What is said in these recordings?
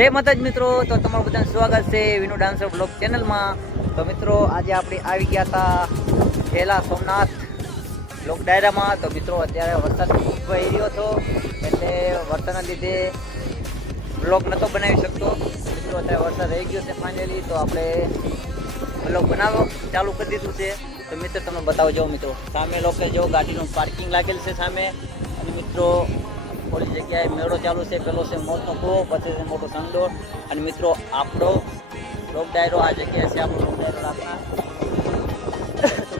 જય માતાજ મિત્રો, તો તમારું બધાનું સ્વાગત છે વિનુ ડાન્સર બ્લોગ ચેનલમાં. તો મિત્રો, આજે આપણે આવી ગયા હતા પહેલા સોમનાથ બ્લોક ડાયરામાં. તો મિત્રો, અત્યારે વરસાદ ખૂબ વહી રહ્યો હતો, એટલે વરસાદના લીધે બ્લોગ નહોતો બનાવી શકતો. મિત્રો, અત્યારે વરસાદ રહી ગયો છે ફાઇનલી તો આપણે બ્લોગ બનાવો ચાલુ કરી દીધું છે. તો મિત્રો, તમે બતાવજો મિત્રો. સામે લોકો જો ગાડીનું પાર્કિંગ લાગેલ છે સામે. અને મિત્રો થોડી જગ્યાએ મેળો ચાલુ છે, પેલો છે મોટો કૂવો પછી છે મોટો સંડોર અને મિત્રો, આપણો લોક ડાયરો આ જગ્યાએ છે, આપણો લોક ડાયરો રાતના.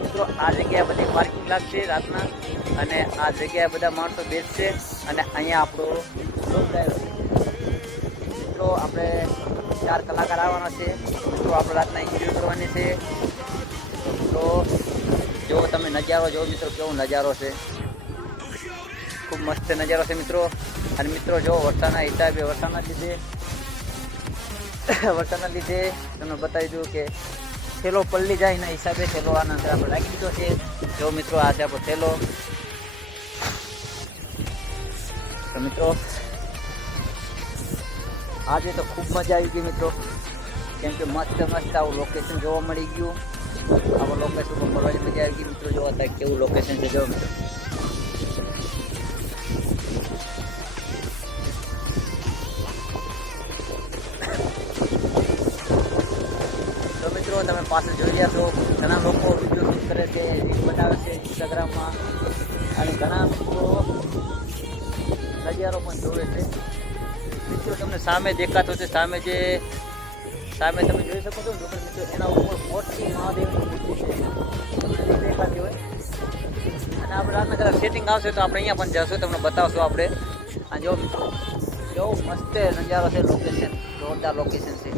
મિત્રો, આ જગ્યાએ બધી પાર્કિંગ લાગશે રાતના. અને આ જગ્યાએ બધા માણસો બેસશે. અને અહીંયા આપણો લોક ડાયરો મિત્રો, આપણે ચાર કલાકાર આવવાના છે. મિત્રો, આપણે રાતના ઇન્ટરવ્યૂ કરવાની છે. તો જો તમે નજારો જો મિત્રો, કેવો નજારો છે. ખૂબ મસ્ત નજારો છે મિત્રો. અને મિત્રો જો વરસાદના હિસાબે વરસાદના લીધે વરસાદના લીધે તમને બતાવી દઉં કે થેલો પલ્લી જાય એના હિસાબે થેલો આના અંદર આપણે રાખી દીધો છે. જો મિત્રો આ છે આપણો થેલો. તો મિત્રો, આજે તો ખૂબ મજા આવી ગઈ મિત્રો. કેમ કે મસ્ત મસ્ત આવું લોકેશન જોવા મળી ગયું. આવું લોકેશન પર મજા આવી ગઈ મિત્રો. જોવા થાય કેવું લોકેશન છે જો મિત્રો. મિત્રો તમે પાછળ જોઈ રહ્યા છો. ઘણા લોકો વીડિયો શૂટ કરે છે, રીલ બનાવે છે ઇન્સ્ટાગ્રામમાં અને ઘણા મિત્રો નજારો પણ જોવે છે. મિત્રો, તમને સામે દેખાતો છે, સામે જે સામે તમે જોઈ શકો છો ને, મિત્રો એના ઉપર મોટી મહાદેવની મૂર્તિ છે. દેખાતી હોય. અને આપણે રાતના કદાચ સેટિંગ આવશે તો આપણે અહીંયા પણ જશું તમને બતાવશું આપણે. આ જો, મિત્રો, કેવો મસ્ત નજારો છે લોકેશન જોરદાર લોકેશન છે.